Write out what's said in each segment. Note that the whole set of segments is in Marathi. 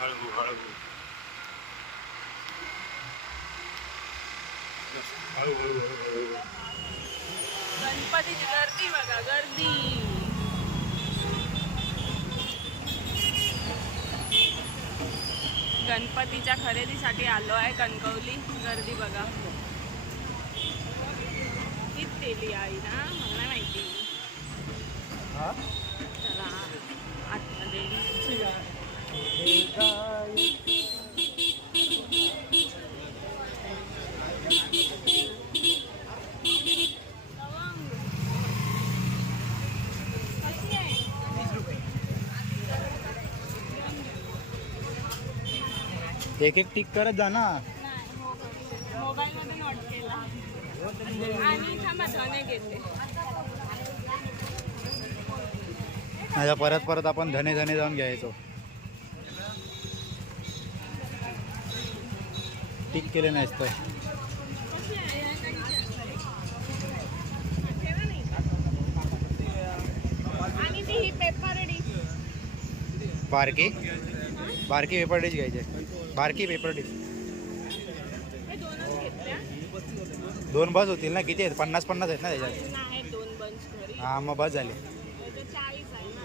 हळू हळू गणपतीची गर्दी बघा गर्दी. गणपतीच्या खरेदीसाठी आलो आहे कणकवली गर्दी बघा. हीच केली आई ना मला नाही माहिती. चला आतमध्ये? एक एक टिक करत जा ना. नाही, मोबाईल- मोबाईलमध्ये नोट केला. आणि थांबा धने घेते. आता परत परत आपण धने धने जाऊन घ्यायचो. टिक केले नाहीस तर. नाही आणि ती ही पेपर डिश बारकी? बारकी पेपर डिश घ्यायचे बारकी पेपर डिश हे दोन बस होतील ना? किती आहेत? पन्नास पन्नास आहेत ना त्याच्यात? नाही दोन बंच घरी. हा मग बस झाले. चाळीस आहे ना.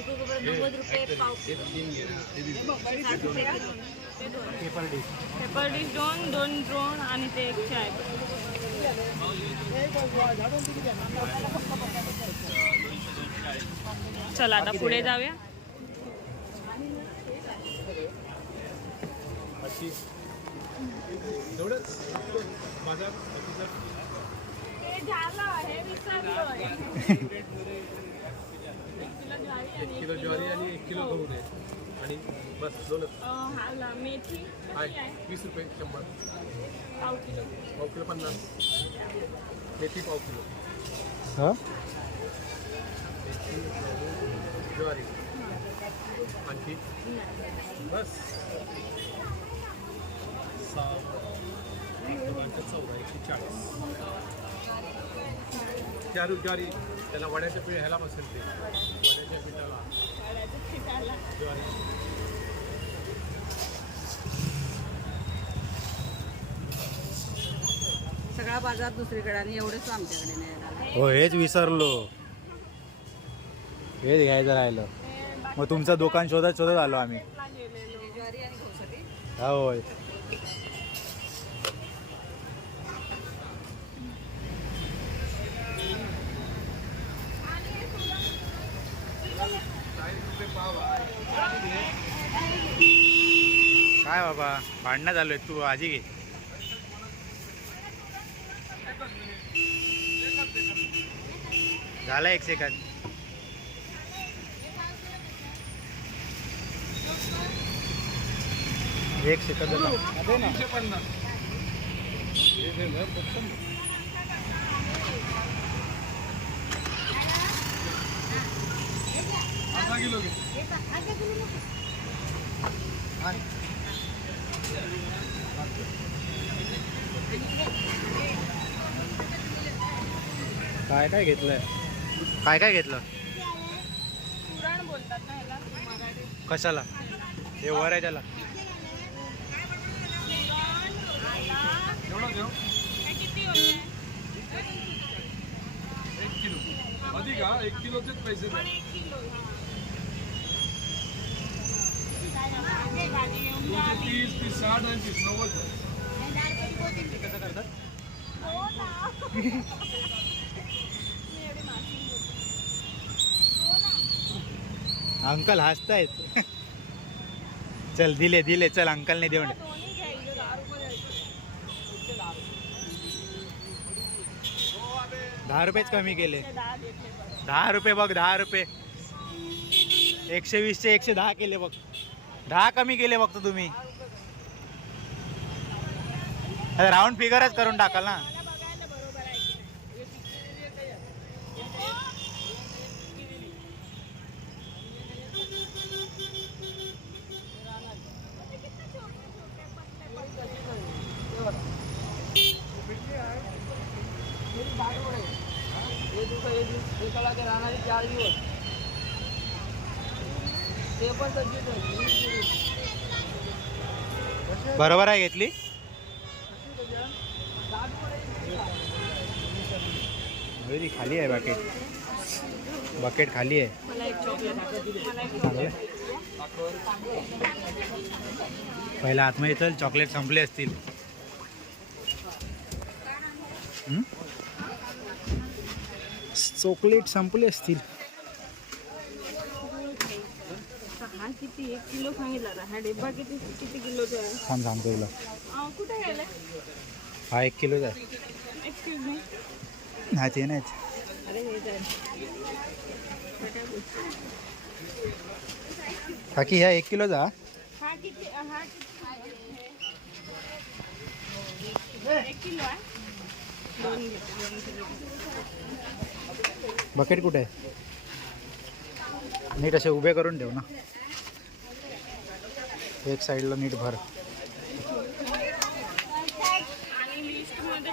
नव्वद रुपये पाव साठ रुपये किलो. ते दोन पेपर डिश दोन दोन ड्रोन आणि ते एक चाय चला आता पुढे जाऊया झालं हे विसरलोय एक किलो ज्वारी आणि एक किलो गहू आणि बस दोनच हाला मेथी आहे. वीस रुपये शंभर. पाव किलो. पाव किलो पन्नास. मेथी पाव किलो. हा? मेथी ज्वारी. आणखी? बस. सहा चौदा एकशे चाळीस. चारू ज्वारी त्याला वड्याच्या पीठ ह्याला बसेल ते. वड्याच्या पिठाला. ज्वारी सगळा बाजार दुसरीकडे आणि एवढंच आमच्याकडे नाही. हो हेच विसरलो. हेच घ्यायचं राहिलं. मग तुमचं दुकान शोधत शोधत आलो आम्ही. ज्वारी आणि हा होय काय बाबा भांडणं चालू आहे तू आजी घे. झाला एक सेकंद एक सेकंद झाला. किलो घे. काय काय घेतलंय? काय काय घेतलं? पुरण बोलतात ना ह्याला मराठी. कशाला? हे वर आहे त्याला. किती होते? एक किलो. अधिक हा? एक किलोचेच पैसे पण द्या एक किलो. तीस तीस साठ आणि तीस नव्वद अंकल हसतायत. चल दिले दिले. चल अंकलने देऊन दहा रुपयेच कमी केले. दहा दहा रुपये बघ दहा रुपये. एकशे वीसचे एकशे दहा केले बघ. दहा कमी केले फक्त तुम्ही. राऊंड फिगरच करून टाकाल ना मला बघायला बरोबर आहे की नाही. राहणारी चार दिवस ते पण तशीच बरोबर आहे घेतली. खाली आहे बकेट बकेट खाली आहे. पहिला आतमध्ये चल चॉकलेट संपले असतील. चॉकलेट संपले असतील हा किती? एक किलो सांगितलं ना. हा डब्बा किती किती किलोचा आहे? थांब सांगतो तुला अं, कुठे गेले हा एक किलोचा आहे एक्सक्यूज मी नाही ते अरे हे तर बाकी ह्या एक किलोचा हा किती हा किती आहे? एक किलो आहे. दोन घेते दोन किलो. बकेट कुठे आहे? नीट असे उभे करून ठेव ना. एक साईडला नीट भर.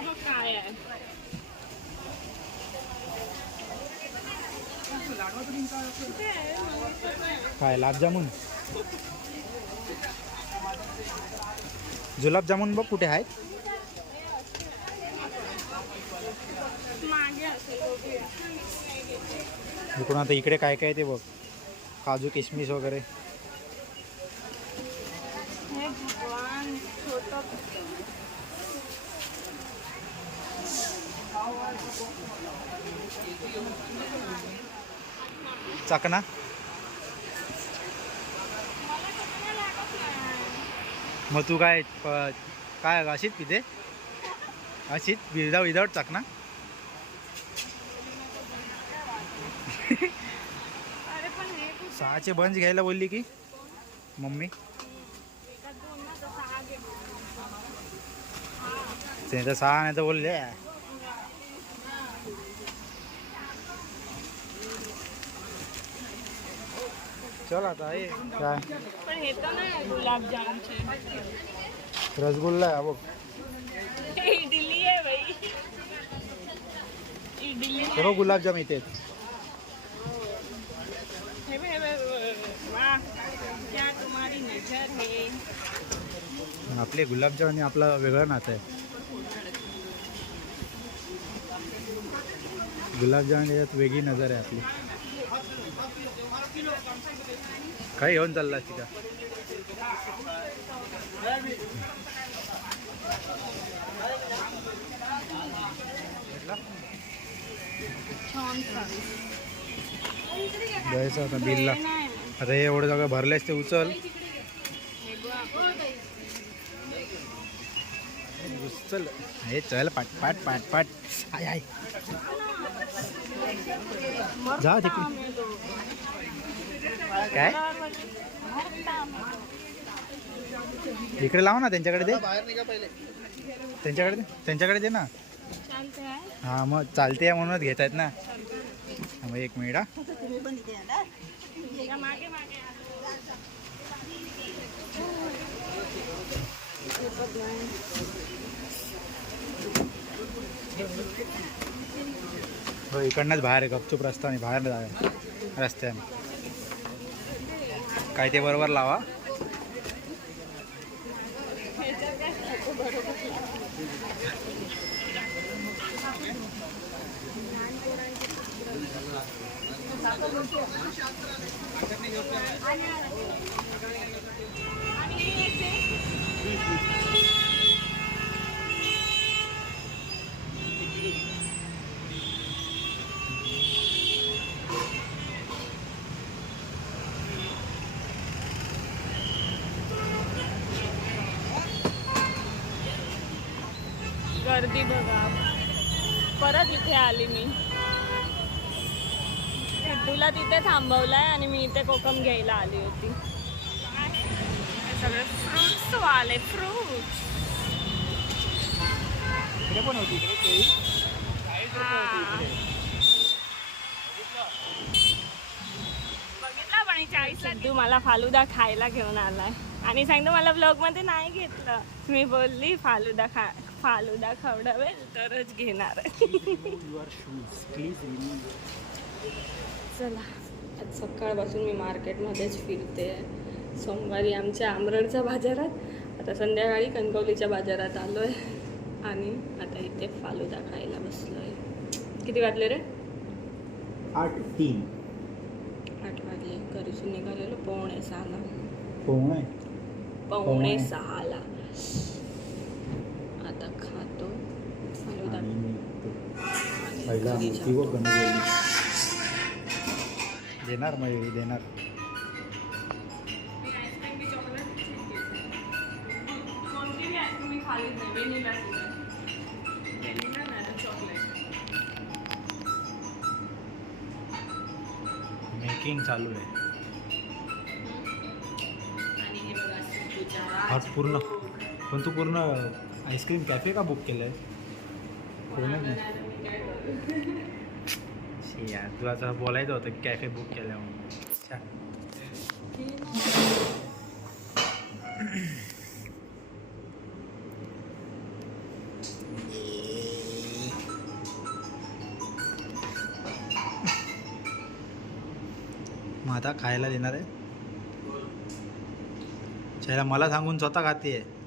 बघ काय आहे कुठे आहे? जुलाबजामुन बघ कुठे आहेत. इकडून आता इकडे काय काय ते बघ. काजू किशमिश वगैरे. हो भगवान छोटं चकना. मग तू काय काय अशीच तिथे? अशीच विदाउट विदाउट चकना सहाचे बंच घ्यायला बोलली की मम्मी एका दोन ना तर सहा घे. ते तर सहा नाही तर बोलले चल आता ये. काय? पण हे तर नाही गुलाबजामचे. रसगुल्ला आहे बघ. इडली आहे बाई. इडली सर्व गुलाबजाम इथे आपले गुलाबजाम आणि आपलं वेगळं नातं आहे. गुलाबजाम याच्यात वेगळी नजर आहे आपली. काय घेऊन चालला तिथं द्यायचं जायचं आता बिलला. आता हे एवढं जागा भरलेस ते उचल. चल हे चल पाट पाट पाट पाट. आय आय जा तिकडे. काय? इकडे लाव ना त्यांच्याकडे दे. त्यांच्याकडे दे त्यांच्याकडे दे ना. हा मग चालते म्हणूनच घेत आहेत ना. मग एक मिनिट हा. हो इकडनंच बाहेर आहे गपचूप रस्ता नाही बाहेर जाऊया रस्त्याने. काय ते बरोबर लावा. गर्दी बघा. परत इथे आली मी. तुला तिथे थांबवलंय आणि मी इथे कोकम घ्यायला आली होती. सगळे फ्रुट्स वाले फ्रुट्स पण होती पण चाळीसला तू मला फालुदा खायला घेऊन आलाय. आणि सांगतो मला ब्लॉगमध्ये नाही घेतलं. मी बोलली फालुदा खा फालुदा खवडावेल तरच घेणार. चला आज सकाळपासून मी मार्केटमध्येच फिरते. सोमवारी आमच्या आमरडच्या बाजारात आता संध्याकाळी कणकवलीच्या बाजारात आलो आहे आणि आता इथे फालुदा खायला बसलो आहे किती वाजले रे? आठ तीन. घरीसून निघालेलो पावणे सहाला. पोहणे? पावणे पावणे. सहाला. आता खातो. पहिला देणार मयुरी देणार. मी मेकिंग चालू आहे. हे आज पूर्ण. पण तू पूर्ण आईस्क्रीम कॅफे का बुक केलं आहे यार तुला असं बोलायचं होतं कॅफे बुक केलं आता खायला देणार आहे? चला मला सांगून स्वतः खाते आहे